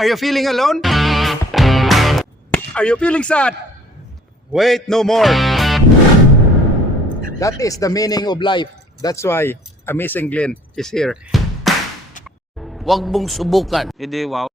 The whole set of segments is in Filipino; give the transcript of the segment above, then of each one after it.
Are you feeling alone? Are you feeling sad? Wait no more. That is the meaning of life. That's why Amazing Glenn is here. Huwag mong subukan. Hindi, wow.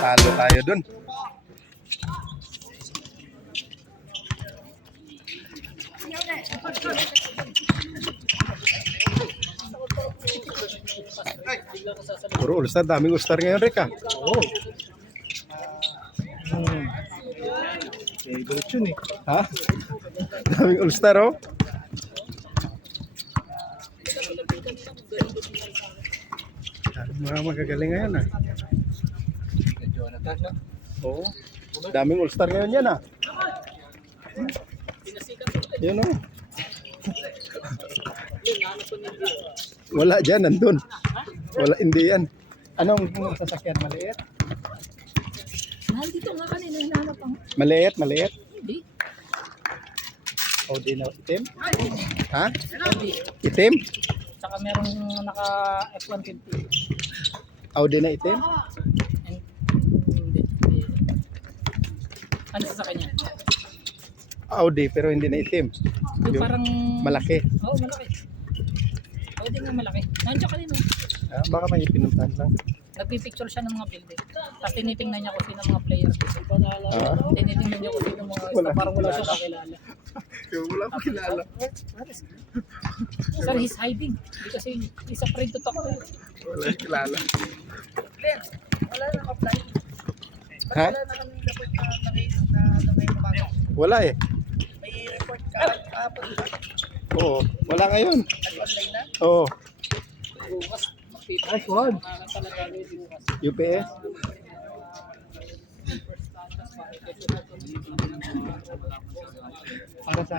Talo tayo dun. Puro all-star, daming all-star ngayon, Rick, ah. Oo. Favorite yun, eh. Ha? Daming all-star, oh. Mga magagaling ngayon, ah. Oo. Daming all-star ngayon yan, ah. Yan, oh. Wala dyan, nandun. Wala, hindi yan. Anong sasakyan? Maliit? Dito nga kanina hinahanap ang Maliit, maliit. hindi. Audi na itim? Ha? Itim? Saka merong naka F-150. Audi na itim? And, hindi. Ano sa kanya? Audi pero hindi na itim. Yung Yung parang malaki. Oo, malaki. Oo, din nga malaki. Nandiyan kanina. Ah, baka may pinuntahan lang. Nagpipicture siya ng mga building. Tapos tinitingnan niya kung sino mga player. Ah. Tinitingnan niya kung sino mga Wala. parang wala siya kakilala. Wala ko kilala. Sir, he's hiding. Hindi kasi he's afraid to talk to you. Wala kilala. Wala na apply. Ha? Wala na kami dapat na may mabago. Wala eh. May report ka kapag Oo. Wala ngayon. nag-online na. Oo. Bukas. Nice one. UPS. Para sa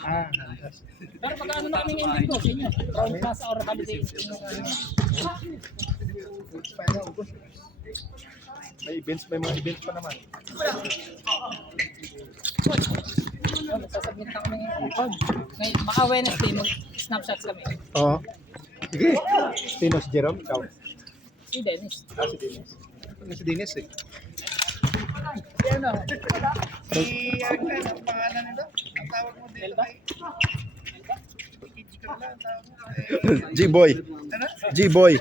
handas. Pero magkano na kami ngayon dito sa inyo? From class or holiday? May events, may mga events pa naman. Magsasubmit na kami ngayon. Ngayon, baka Wednesday, mag-snapshots kami. Oo. Sige. Sino si Jerome? Ikaw. Si Dennis. Ah, si Dennis. Ano si Dennis eh? Si ano? Si ang pangalan nito? Ang tawag mo dito ba? G-Boy. G-Boy.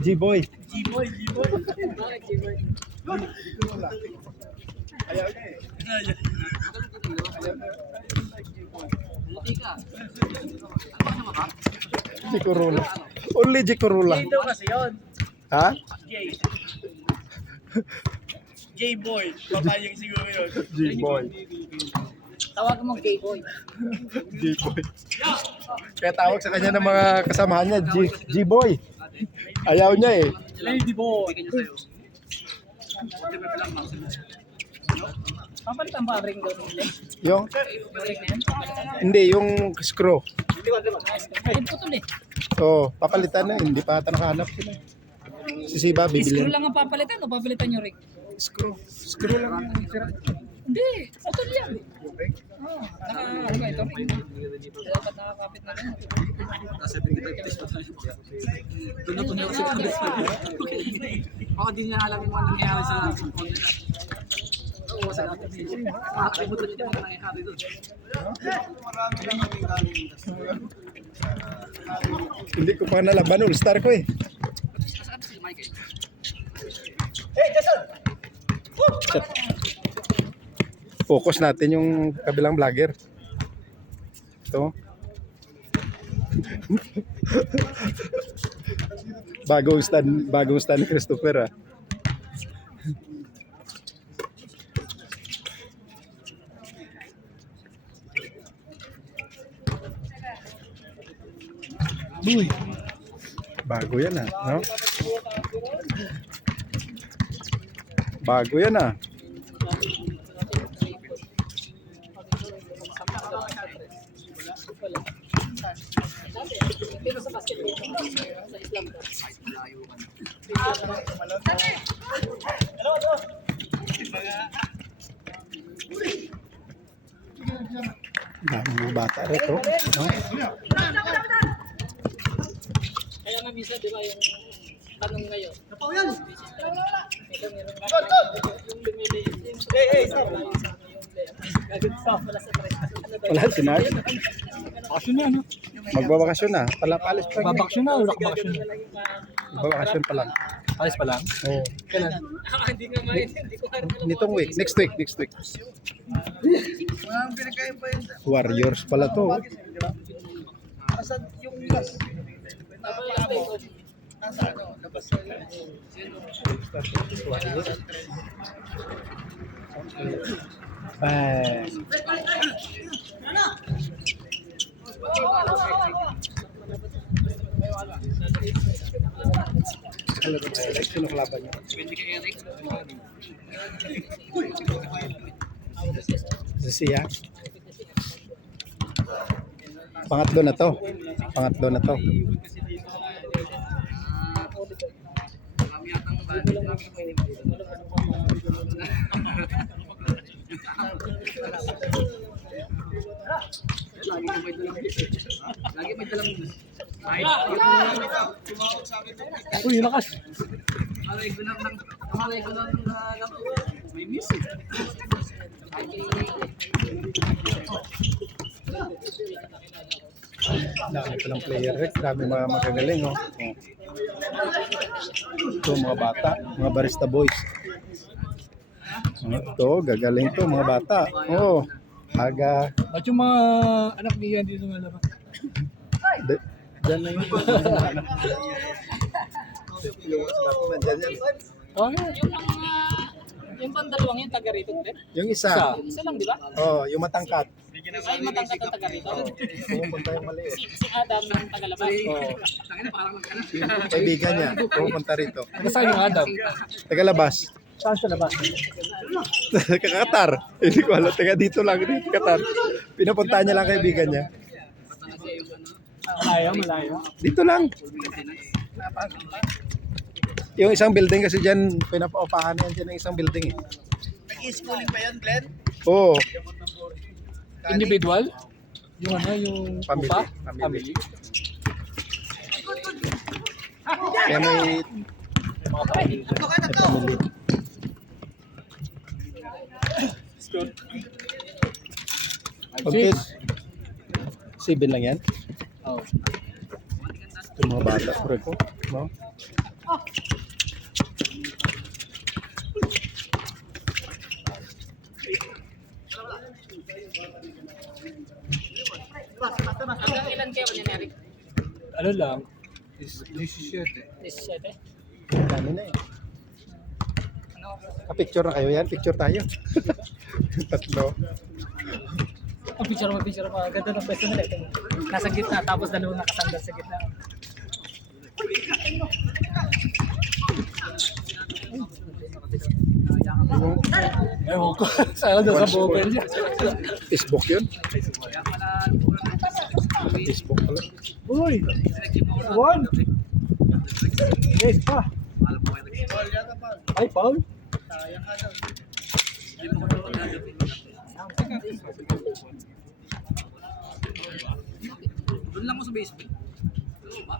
G-Boy. G-Boy. Ayaw niya eh. G Corolla. Only G Corolla. Ito kasi yun. Ha? J-Boy. Papayag siguro yun. G-Boy. Tawag mo J-Boy. G-Boy. Kaya tawag sa kanya ng mga kasamahan niya, G-Boy. Ayaw niya eh. Lady Boy. Papalitan ba ang ring doon? Yung, Yung ring na yan? hindi, yung screw. Ay, putol eh. Oo, papalitan na. Hindi pa ata nakahanap sila. Si Siba, Screw bibili. lang ang papalitan o papalitan yung ring? Screw. Screw lang yung sira. Hindi, putol yan. Oo, ano ba ito ring? Dapat nakakapit na rin. Doon na po niya kasi baka di niya alam yung mga nangyayari sa phone nila. Oo, sa natin. Makakalimutan niya yung nangyayari doon. Hindi ko pa nalaban, all-star ko eh. Saan si Michael? Chat. Focus natin yung kabilang vlogger. Ito. bagong stand ni Christopher ah. Uy. Bago yan ah, no? Bago yan ah. Pero sa basketball, sa Islam daw. Dami mga bata rito. No? Kaya nga minsan, di ba, yung tanong ngayon. Ito meron Wala sinag. Bakasyon na, no? Magbabakasyon na. Palis pa. Babakasyon na, wala bakasyon na. Magbabakasyon pa lang. Alis pa lang? Oo. Kailan? Hindi nga hindi ko Nitong week. Next week. Warriors pala to. Bang. Ano ba tayo? Like, sino kalaban niya? Si Sia. Pangatlo na to. Lagi may dalang uy, lakas. Alay ko lang may music. Dami palang player Rex. Dami mga magagaling. Oh. Ito mga bata. Mga barista boys. Ito, gagaling to mga bata. Oh, aga. At yung mga anak niya dito nga labas. Diyan na yun. Oh, yeah. Yung pang dalawang yun, taga rito din. Yung isa. Isa lang, di ba? Oh, yung matangkat. Ay, matangkat ang taga rito. Pumunta yung maliit. Si Adam ng tagalabas. Oh, Tangina parang yung kaibigan niya. Pumunta rito. Nasaan yung Adam? Tagalabas. Saan sa labas? Kakatar. Hindi ko alam. Taga dito lang. Dito Qatar. Pinapunta niya lang kaibigan niya. Malayo. Dito lang. Yung isang building kasi dyan, pinapaupahan yan dyan ng isang building eh. Nag-schooling pa yan, Glenn? Oo. Individual? Yung ano, yung Family. upa? Family. Kaya may family. Kontis. 7 lang yan. Oh. Ito mga bata. Pure ko. No? Ilan kayo niya, Eric? Ano lang? Is 17. 17? Dami na eh. Picture na kayo yan. Picture tayo. Tatlo. Ang picture mo. Ganda ng pwesto nila. Nasa gitna, tapos dalawang nakasandal sa gitna. Ewan ko. Sana doon sa mobile niya. Facebook yun. Facebook pala. Uy! One! Yes pa! Ay, Paul? Doon lang mo sa basement. Oo ba?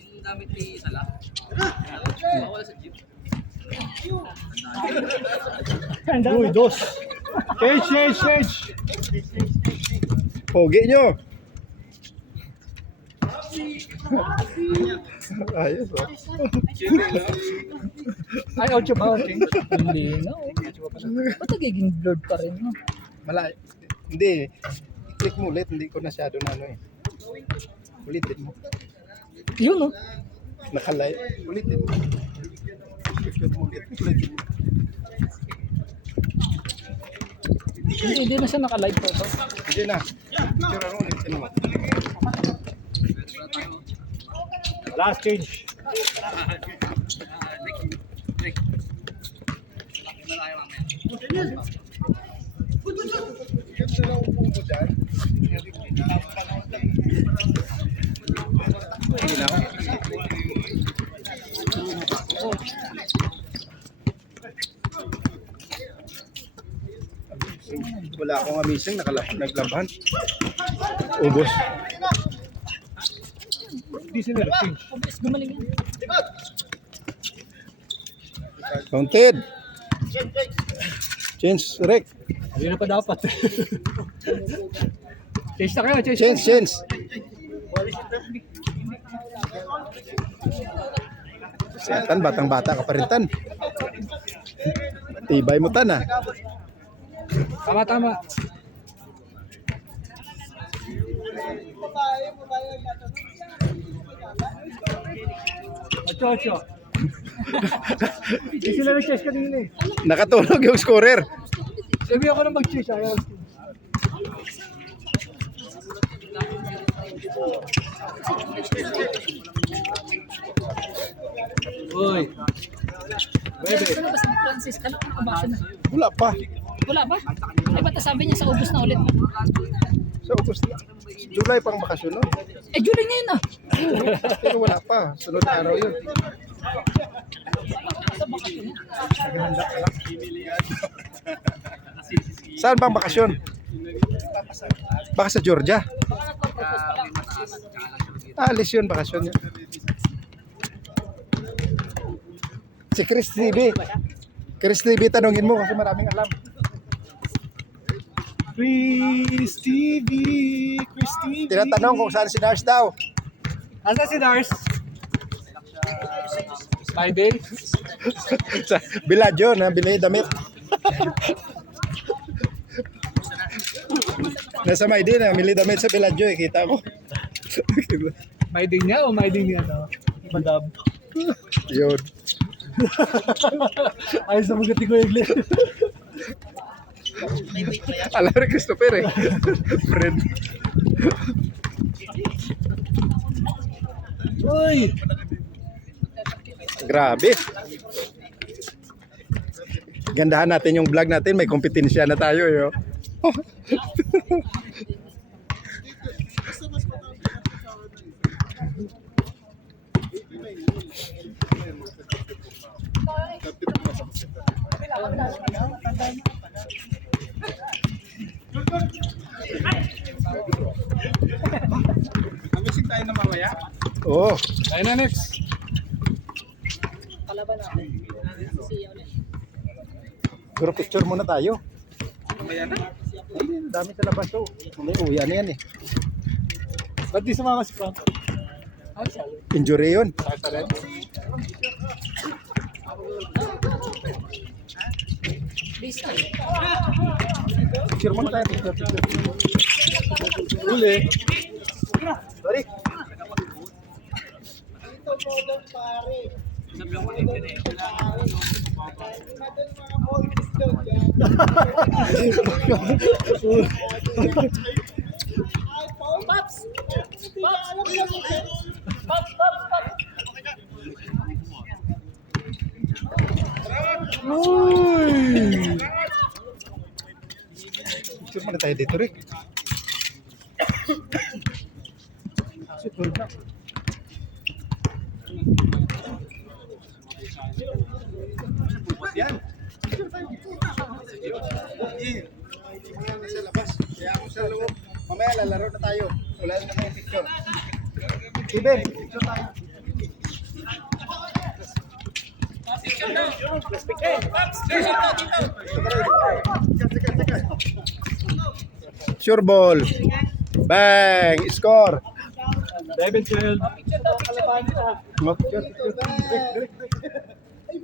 Yung gamit ni Salah. Wala sa jeep. Uy, dos. Change. Pogi nyo. Ayos oh. Ay, 8 ba? Hindi na. Ba't nagiging blurred pa rin? No? Hindi. I-click mo ulit. Hindi ko masyado na ano eh. Ulitin mo. Yun, no? Nakalive. Ulitin mo. I-click mo ulit. Ulitin mo. Hindi na siya naka-live photo. Hindi na. Picture ano ulitin mo. Last change. Wala akong amising, naglaban. Ubos. Mabilis gumaling yan. Counted. Change, Rick. Ayun na pa dapat. Change na kayo, Change. Siyatan, batang-bata ka pa rin tan. Tibay mo tan ah. Tama. Ocho. Hindi sila nag-chase kanina eh. Nakatulog yung scorer. Sabi ako na mag-chase, ayaw. Uy. Ano ba si Francis? Kala ko nakabasa na. Wala pa. Wala ba? Eh, ba't sabi niya sa ubos na ulit? Sa August, July pang bakasyon no? Eh, July ngayon na. Pero wala pa. Sunod na araw yun. Sa bakasyon na. Saan bang bakasyon? Baka sa Georgia. Baka nagpapropose pa lang. Alis yun, bakasyon yun. Si Chris TV. Chris TV, tanungin mo kasi maraming alam. Chris TV. Tinatanong kung saan si Nars daw. Asa si Nars? My day? Sa Biladyo na binili damit. Nasa Maydi na, mili damit sa Biladyo eh, kita ko. My day niya o my day niya to? Madam. Yun. Ayos na magati ko yung Alam rin Christopher eh. Friend. Uy! Grabe. Gandahan natin yung vlog natin, may kompetensya na tayo yo. Amising tayo na mamaya. Oo. Tayo na next. Kalaban natin. Siya ulit. Group picture muna tayo. Mamaya na. Ay, dami sa labas to. May uwi, ano yan eh. Ba't di sumama si Frank? Injury yun. Sakit pa rin? Base na. Picture muna tayo. Picture. Uli. Sorry. Pops! Pops! Picture muna tayo dito, Rick. Yan. Mga nasa labas. Kaya ako sa loob. Mamaya lalaro na tayo. Wala na tayong picture. Steven, picture tayo. Sure ball. Bang! Score! David Chel.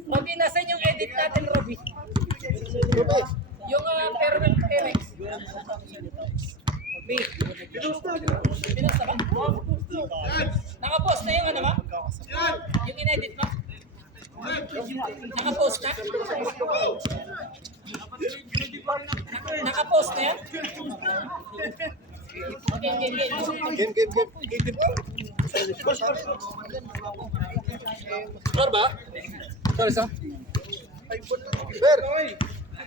Robby, nasan yung edit natin, Robby? Yung Perwell Perex. B. Pinusta ba? Nakapost na yung ano ba? Yung in-edit mo? Nakapost na? Nakapost na yan? Okay, game. Sure ba? Sure isa? Sir,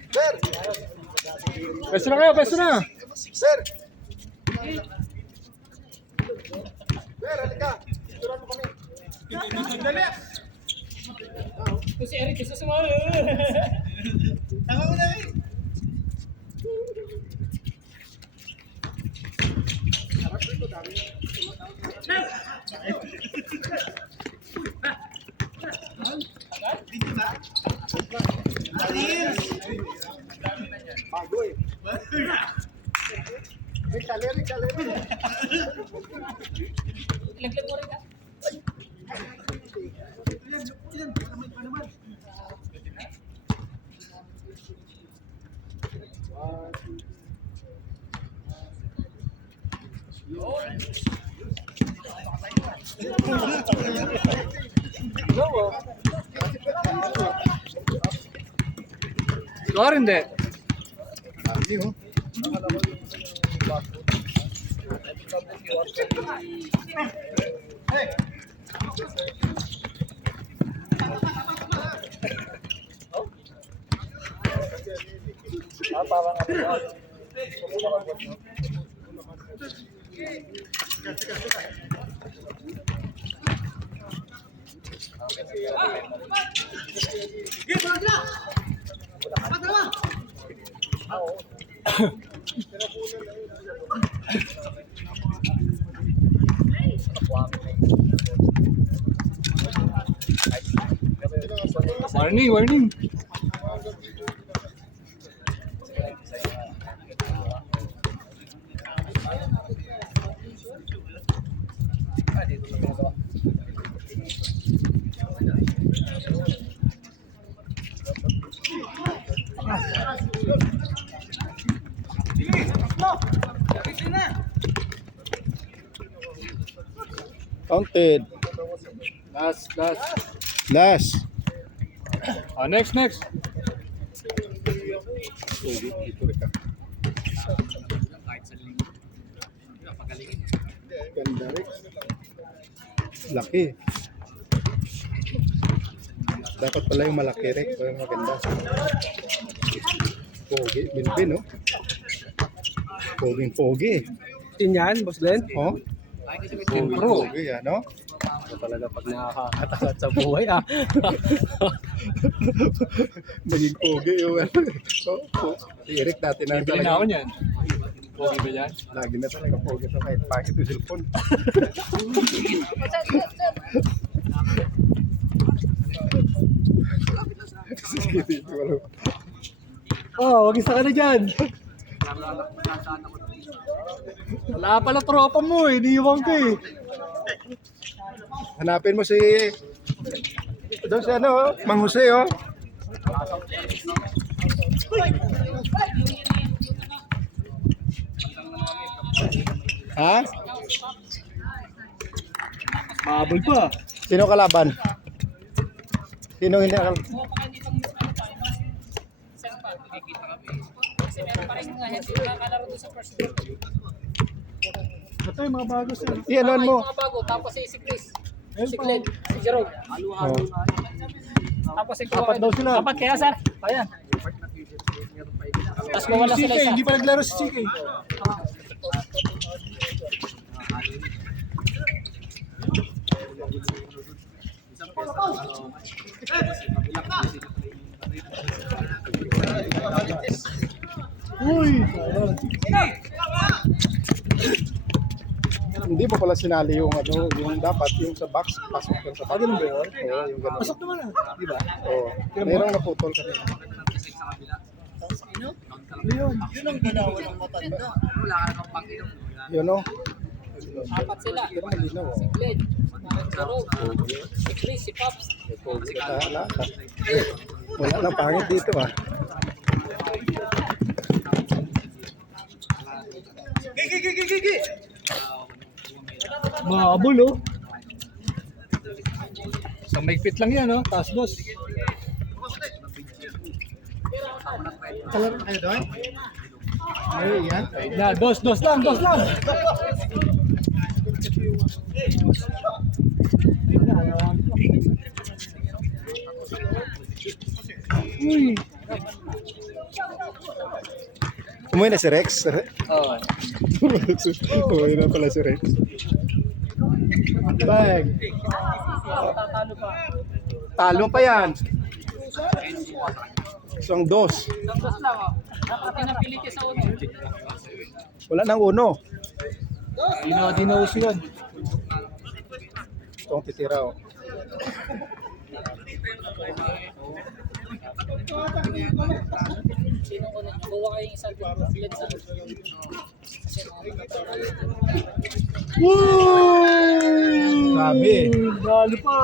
Sir! Pwesto na kayo, pwesto na. Sir! Sir, halika. Turan mo kami. Dali! Kung si Eric, isa sumali. Tanga mo na eh. Bago eh. Rick, saliri. Ilaglag mo rin ka. Ikaw rin, hindi. Hindi oh. Warning, warning. Counted. Last. Next. Ganda rin. Laki. Dapat pala yung malaki rin. Pero maganda. Pogi. Binbin, no? Poging-pogi. Yun yan, Boss Glenn. Oh? Pogi, ano? Ito talaga pag nakakatakot sa buhay ah. Maging pogi yung ano. So, si Eric dati na Bibili na ako talaga. niyan. Pogi ba yan? Lagi na talaga pogi sa kahit pakit yung cellphone. Sige, dito wala. Oh, wag isa ka na dyan. Wala pala tropa mo eh. Iniiwan ko eh. Hanapin mo si... Doon si ano, oh, Mang Jose, oh. Ha? Habol pa. Sino kalaban? Sino hindi nakal... Oo, baka hindi pang ano tayo, mas saan pa, nakikita kami. Kasi meron pa rin mga heads yung nakakalaro doon sa first group. Ito yung mga bago sir. Iyanon mo. Yung mga bago, tapos si Chris, si Glenn, si Jerome. Oh. Tapos si Apat daw sila. Apat kaya sir? Ayan. Tapos mawala sila isa. Hindi pa naglaro si CK. Uy! Hindi pa pala sinali yung ano, yung dapat yung sa box, pasok yung sa box. Ganun ba yun? Oo, yung ganun. Pasok naman ah. Di ba? Oo. Mayroong naputol ka rin. Yun ang ganawa ng matanda. Wala ka nang pag-inom. Yun o. Apat sila. Pero malinaw o. Si Glenn, si Jerome, si Chris, si Pops. Pogi ka sa lahat. Wala nang pangit dito ah. Mahabol oh. Sa maigpit lang yan oh. Taas boss. Kalaro kayo doon? Ay, yan. Na, dos lang. Uy. Umuwi na si Rex? Oo. Umuwi na pala si Rex. Bag. Tatalo pa. Talo pa yan. Isang dos. Tapos lang, oh. Dapat pinapili ka sa uno. Wala nang uno. Dinose yun. Ito ang titira oh. Sino ko na? Bawa kayong isang let's sa Sabi. Dali pa.